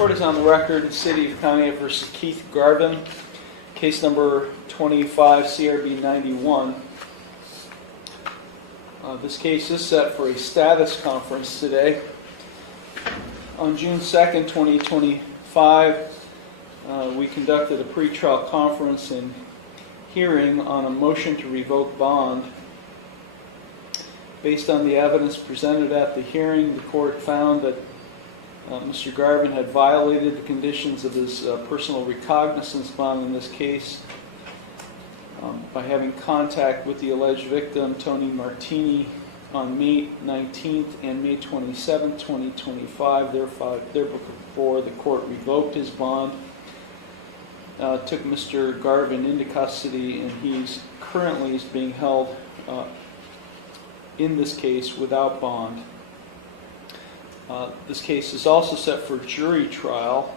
Court is on the record, City of Pontiac versus Keith Garvin, case number 25 CRB 91. This case is set for a status conference today. On June 2nd, 2025, we conducted a pretrial conference and hearing on a motion to revoke bond. Based on the evidence presented at the hearing, the court found that Mr. Garvin had violated the conditions of his personal recognizance bond in this case by having contact with the alleged victim, Tony Martini, on May 19th and May 27th, 2025. Therefore, the court revoked his bond, took Mr. Garvin into custody, and he's currently being held in this case without bond. This case is also set for jury trial,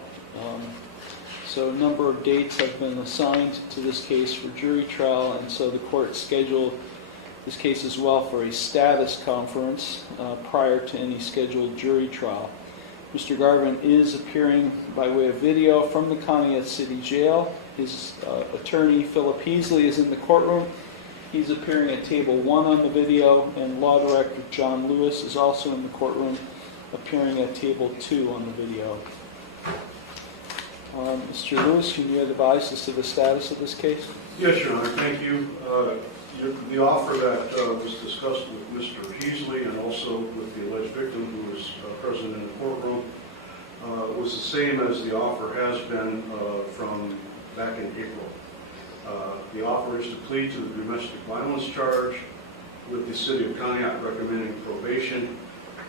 so a number of dates have been assigned to this case for jury trial, and so the court scheduled this case as well for a status conference prior to any scheduled jury trial. Mr. Garvin is appearing by way of video from the Pontiac City Jail. His attorney, Philip Heasley, is in the courtroom. He's appearing at table 1 on the video, and Law Director John Lewis is also in the courtroom, appearing at table 2 on the video. Mr. Lewis, can you advise us to the status of this case? Yes, Your Honor. Thank you. The offer that was discussed with Mr. Heasley and also with the alleged victim who was present in the courtroom was the same as the offer has been from back in April. The offer is to plead to the domestic violence charge, with the City of Pontiac recommending probation.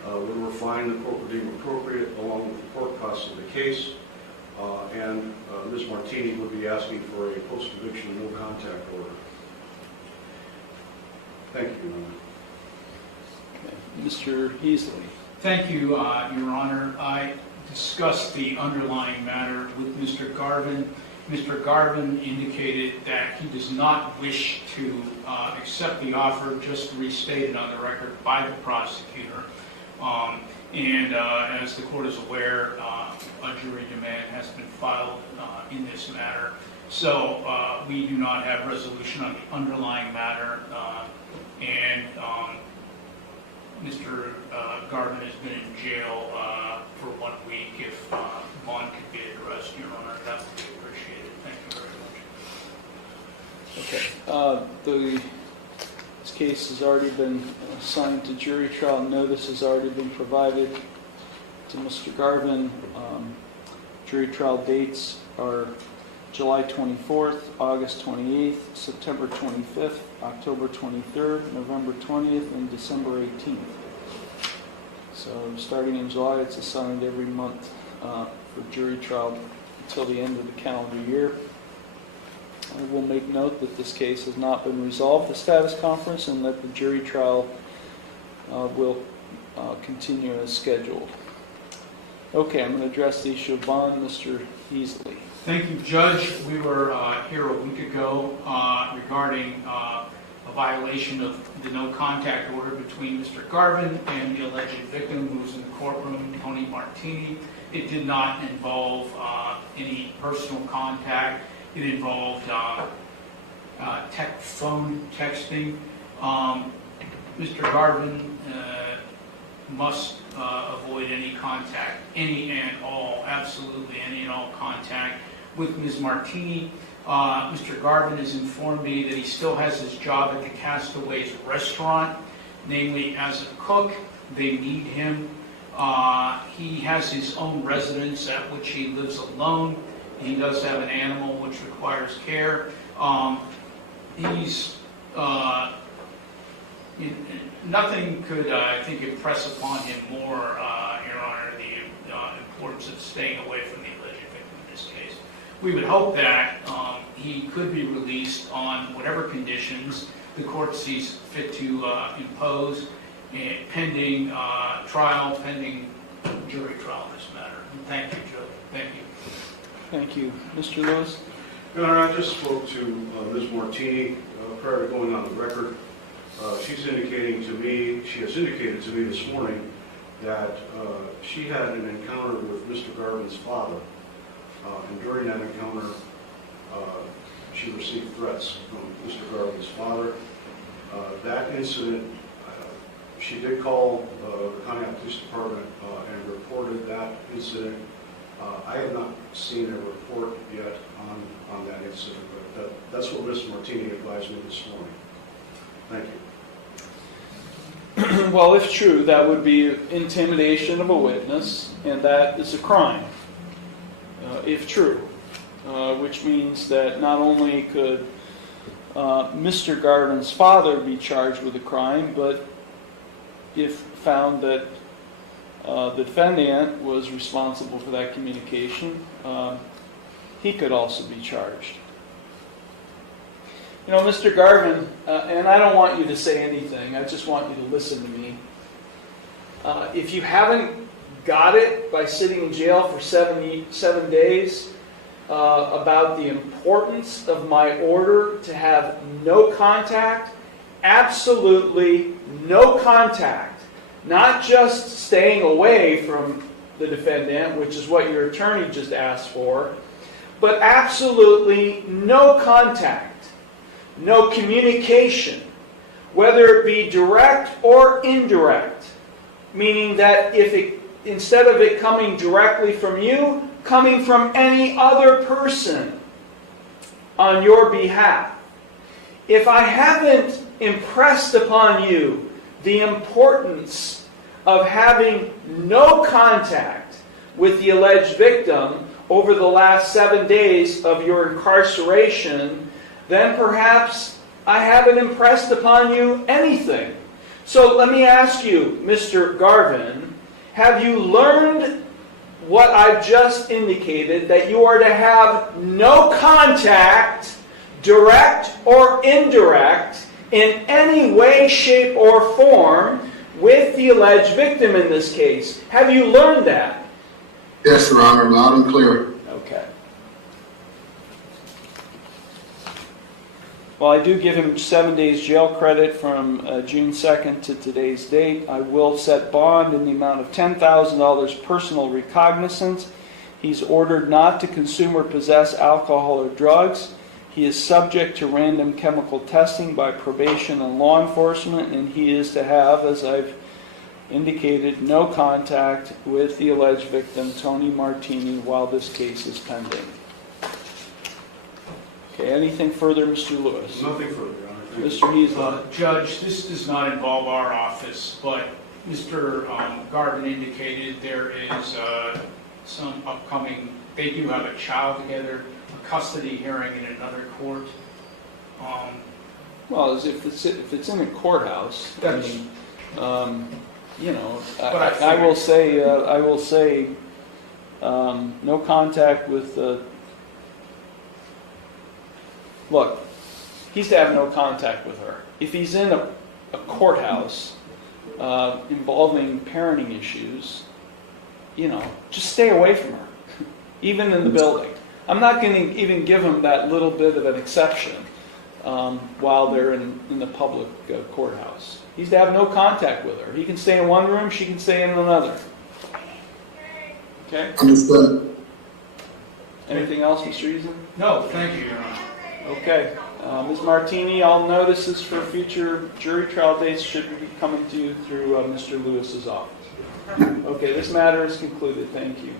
We will find the court would deem appropriate along with the court costs of the case, and Ms. Martini would be asking for a post-conviction no contact order. Thank you, Your Honor. Mr. Heasley. Thank you, Your Honor. I discussed the underlying matter with Mr. Garvin. Mr. Garvin indicated that he does not wish to accept the offer, just restated on the record by the prosecutor. As the court is aware, a jury demand has been filed in this matter. So we do not have resolution on the underlying matter. Mr. Garvin has been in jail for 1 week. If bond could be addressed, Your Honor, that would be appreciated. Thank you very much. Okay. This case has already been assigned to jury trial. Notice has already been provided to Mr. Garvin. Jury trial dates are July 24th, August 28th, September 25th, October 23rd, November 20th, and December 18th. So starting in July, it's assigned every month for jury trial until the end of the calendar year. I will make note that this case has not been resolved, the status conference, and that the jury trial will continue as scheduled. Okay, I'm going to address the issue of bond. Mr. Heasley. Thank you, Judge. We were here a week ago regarding a violation of the no contact order between Mr. Garvin and the alleged victim who was in the courtroom, Tony Martini. It did not involve any personal contact. It involved phone texting. Mr. Garvin must avoid any contact, any and all, absolutely any and all contact with Ms. Martini. Mr. Garvin has informed me that he still has his job at the Castaways restaurant, namely as a cook. They need him. He has his own residence at which he lives alone. He does have an animal which requires care. Nothing could, I think, impress upon him more, Your Honor, the importance of staying away from the alleged victim in this case. We would hope that he could be released on whatever conditions the court sees fit to impose, pending trial, pending jury trial in this matter. And thank you, Judge. Thank you. Thank you. Mr. Lewis? Your Honor, I just spoke to Ms. Martini prior to going on the record. She has indicated to me this morning that she had an encounter with Mr. Garvin's father, and during that encounter, she received threats from Mr. Garvin's father. That incident, she did call the Pontiac Police Department and reported that incident. I have not seen a report yet on that incident, but that's what Ms. Martini advised me this morning. Thank you. Well, if true, that would be intimidation of a witness, and that is a crime, if true, which means that not only could Mr. Garvin's father be charged with a crime, but if found that the defendant was responsible for that communication, he could also be charged. You know, Mr. Garvin, and I don't want you to say anything, I just want you to listen to me. If you haven't got it by sitting in jail for 7 days about the importance of my order to have no contact, absolutely no contact, not just staying away from the defendant, which is what your attorney just asked for, but absolutely no contact. No communication, whether it be direct or indirect, meaning that instead of it coming directly from you, coming from any other person on your behalf. If I haven't impressed upon you the importance of having no contact with the alleged victim over the last 7 days of your incarceration, then perhaps I haven't impressed upon you anything. So let me ask you, Mr. Garvin, have you learned what I've just indicated, that you are to have no contact, direct or indirect, in any way, shape, or form with the alleged victim in this case? Have you learned that? Yes, Your Honor, loud and clear. Okay. Well, I do give him 7 days jail credit from June 2nd to today's date. I will set bond in the amount of $10,000 personal recognizance. He's ordered not to consume or possess alcohol or drugs. He is subject to random chemical testing by probation and law enforcement, and he is to have, as I've indicated, no contact with the alleged victim, Tony Martini, while this case is pending. Okay, anything further, Mr. Lewis? Nothing further, Your Honor. Thank you. Mr. Heasley? Judge, this does not involve our office, but Mr. Garvin indicated there is some upcoming, they do have a child together, a custody hearing in another court. Well, if it's in a courthouse, I mean, you know, I will say no contact with. Look, he's to have no contact with her. If he's in a courthouse involving parenting issues, you know, just stay away from her, even in the building. I'm not going to even give him that little bit of an exception while they're in the public courthouse. He's to have no contact with her. He can stay in one room, she can stay in another. Okay? Understood. Anything else, Mr. Eason? No, thank you, Your Honor. Okay. Ms. Martini, all notices for future jury trial dates should be coming to you through Mr. Lewis's office. Okay, this matter is concluded. Thank you.